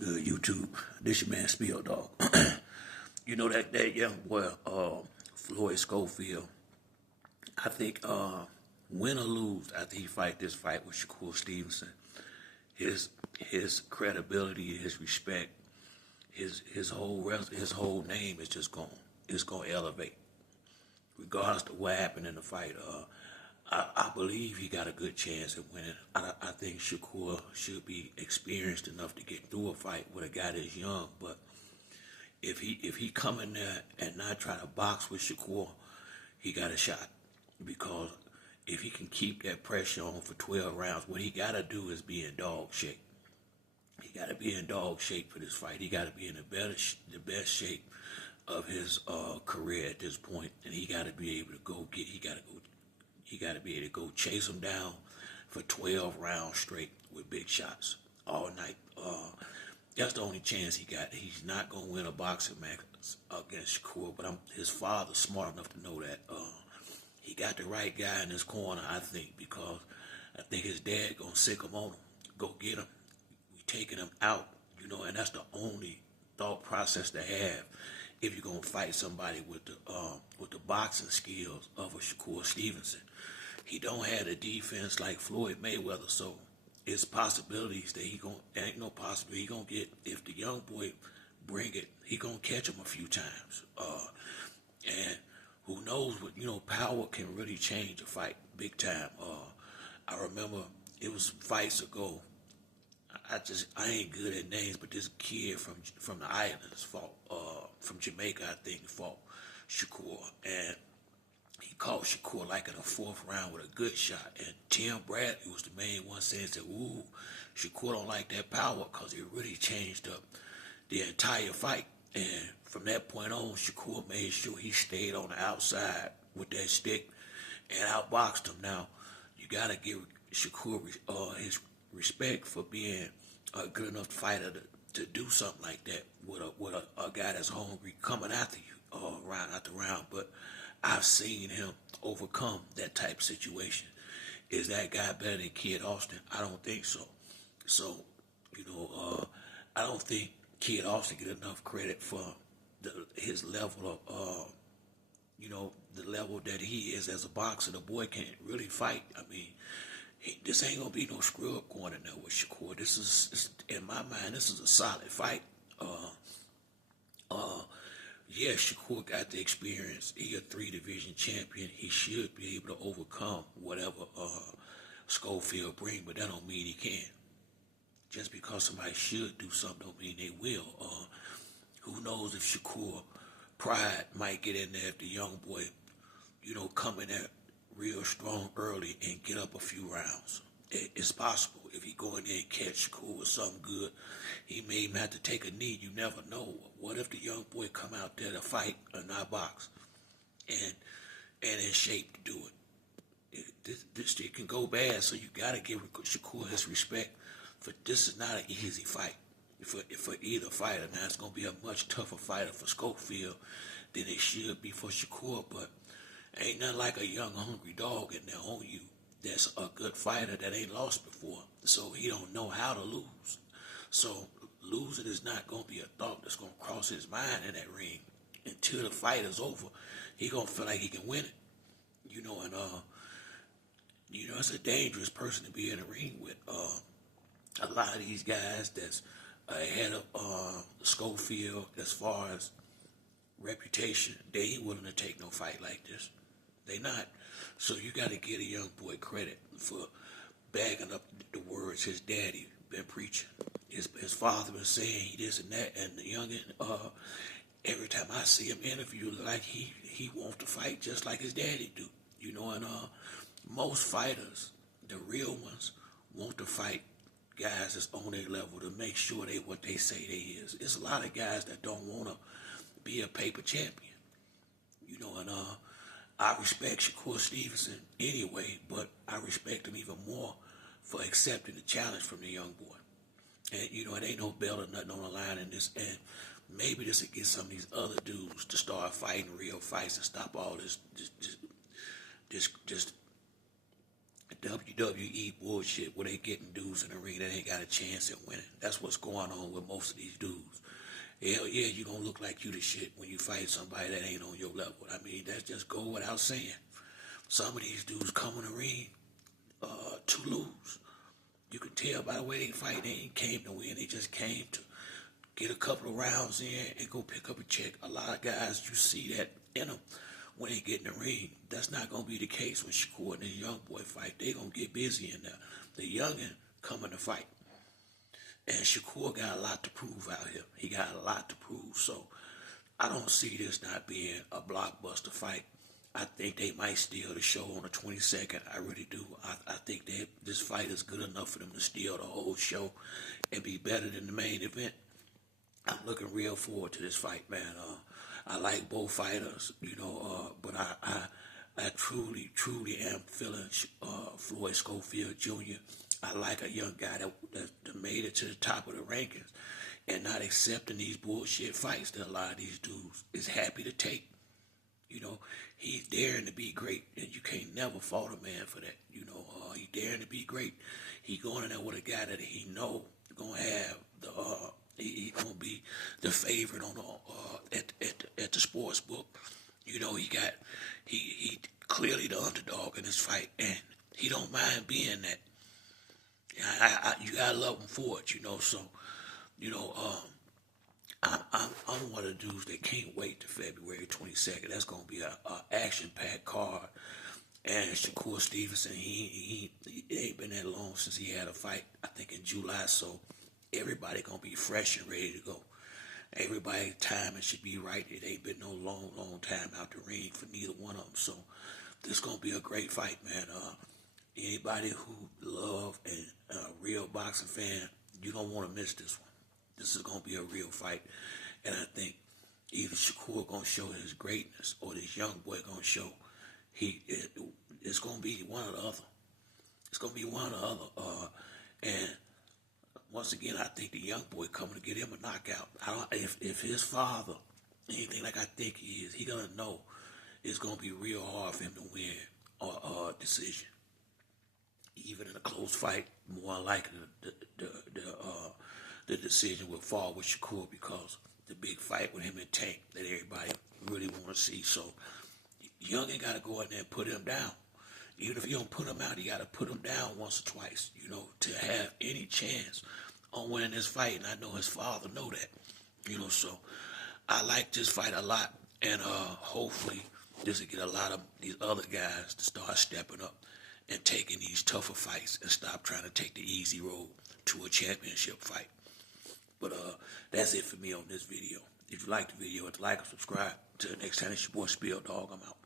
Good YouTube. This your man Spill Dog. You know that young boy, Floyd Schofield. I think win or lose after he fight this fight with Shakur Stevenson, his credibility, his respect, his whole name is gonna elevate, regardless of what happened in the fight. I believe he got a good chance at winning. I think Shakur should be experienced enough to get through a fight with a guy that's young. But if he come in there and not try to box with Shakur, he got a shot. Because if he can keep that pressure on for 12 rounds, what he got to do is be in dog shape. He got to be in dog shape for this fight. He got to be in the best shape of his career at this point, and he got to be able to go get. He got to be able to go chase him down for 12 rounds straight with big shots all night. That's the only chance he got. He's not gonna win a boxing match against Shakur, but his father's smart enough to know that. He got the right guy in his corner, I think, because I think his dad gonna sick him on him. Go get him. We taking him out, and that's the only thought process to have if you're gonna fight somebody with the boxing skills of a Shakur Stevenson. He don't have a defense like Floyd Mayweather, so it's possibilities that there ain't no possibility he gonna get. If the young boy bring it, he gonna catch him a few times. And who knows what, power can really change a fight big time. I remember it was fights ago. I ain't good at names, but this kid from the islands fought, from Jamaica, I think, fought Shakur, and he caught Shakur like in the fourth round with a good shot. And Tim Bradley was the main one saying, "Ooh, Shakur don't like that power," because it really changed up the entire fight. And from that point on, Shakur made sure he stayed on the outside with that stick and outboxed him. Now, you gotta give Shakur his respect for being a good enough fighter to do something like that with a guy that's hungry coming after you round after round. But I've seen him overcome that type of situation. Is that guy better than Kid Austin? I don't think so. So, I don't think Kid Austin get enough credit for his level of, the level that he is as a boxer. The boy can't really fight. I mean, this ain't gonna be no screw up going in there with Shakur. This is, in my mind, this is a solid fight. Yeah, Shakur got the experience. He a 3-division champion. He should be able to overcome whatever Schofield bring, but that don't mean he can. Just because somebody should do something don't mean they will. Who knows if Shakur pride might get in there if the young boy, come in there real strong early and get up a few rounds. It's possible. If he go in there and catch Shakur with something good, he may even have to take a knee. You never know. What if the young boy come out there to fight or not box and in shape to do it? This shit can go bad, so you got to give Shakur his respect. For this is not an easy fight for either fighter. Now it's gonna be a much tougher fighter for Schofield than it should be for Shakur, but ain't nothing like a young hungry dog in there on you that's a good fighter that ain't lost before, so he don't know how to lose. So losing is not gonna be a thought that's gonna cross his mind in that ring until the fight is over. He gonna feel like he can win it, and it's a dangerous person to be in the ring with. A lot of these guys that's ahead of Schofield as far as reputation, they ain't willing to take no fight like this. They not. So you got to give a young boy credit for bagging up the words his daddy been preaching. His father been saying he this and that, and the youngin, every time I see him interview, like he wants to fight just like his daddy do. And most fighters, the real ones, want to fight guys that's on their level to make sure they what they say they is. It's a lot of guys that don't want to be a paper champion, and I respect Shakur Stevenson anyway, but I respect him even more for accepting the challenge from the young boy. And it ain't no belt or nothing on the line in this, and maybe this will get some of these other dudes to start fighting real fights and stop all this that WWE bullshit where they getting dudes in the ring that ain't got a chance at winning. That's what's going on with most of these dudes. Hell yeah, you gonna look like you the shit when you fight somebody that ain't on your level. I mean, that's just go without saying. Some of these dudes come in the ring to lose. You can tell by the way they fight, they ain't came to win. They just came to get a couple of rounds in and go pick up a check. A lot of guys, you see that in them when they get in the ring. That's not going to be the case when Shakur and this young boy fight. They going to get busy in there. The youngin coming to fight. And Shakur got a lot to prove out here. He got a lot to prove. So I don't see this not being a blockbuster fight. I think they might steal the show on the 22nd. I really do. I think that this fight is good enough for them to steal the whole show and be better than the main event. I'm looking real forward to this fight, man. I like both fighters, but I truly am feeling Floyd Schofield Jr. I like a young guy that made it to the top of the rankings and not accepting these bullshit fights that a lot of these dudes is happy to take. He's daring to be great, and you can't never fault a man for that. He's daring to be great. He going in there with a guy that he know gonna have the he gonna be the favorite on the at the sports book. He clearly the underdog in this fight, and he don't mind being that. You gotta love him for it, So, I'm one of the dudes that can't wait to February 22nd. That's gonna be a action-packed card. And Shakur Stevenson, he ain't been that long since he had a fight. I think in July. So everybody gonna be fresh and ready to go. Everybody's timing should be right. It ain't been no long time out the ring for neither one of them. So this gonna be a great fight, man. Anybody who love and a real boxing fan, you don't want to miss this one. This is gonna be a real fight, and I think either Shakur gonna show his greatness or this young boy gonna show it's gonna be one or the other. It's gonna be one or the other. And once again, I think the young boy coming to get him a knockout. If his father anything like I think he is, he gonna know it's gonna be real hard for him to win a decision. Even in a close fight, more likely the decision will fall with Shakur because the big fight with him and Tank that everybody really want to see. So Youngen got to go in there and put him down. Even if you don't put him out, you got to put him down once or twice, to have any chance on winning this fight. And I know his father know that, So I like this fight a lot, and hopefully this will get a lot of these other guys to start stepping up and taking these tougher fights and stop trying to take the easy road to a championship fight. But that's it for me on this video. If you like the video, hit like and subscribe. Till next time, it's your boy Spill Dog. I'm out.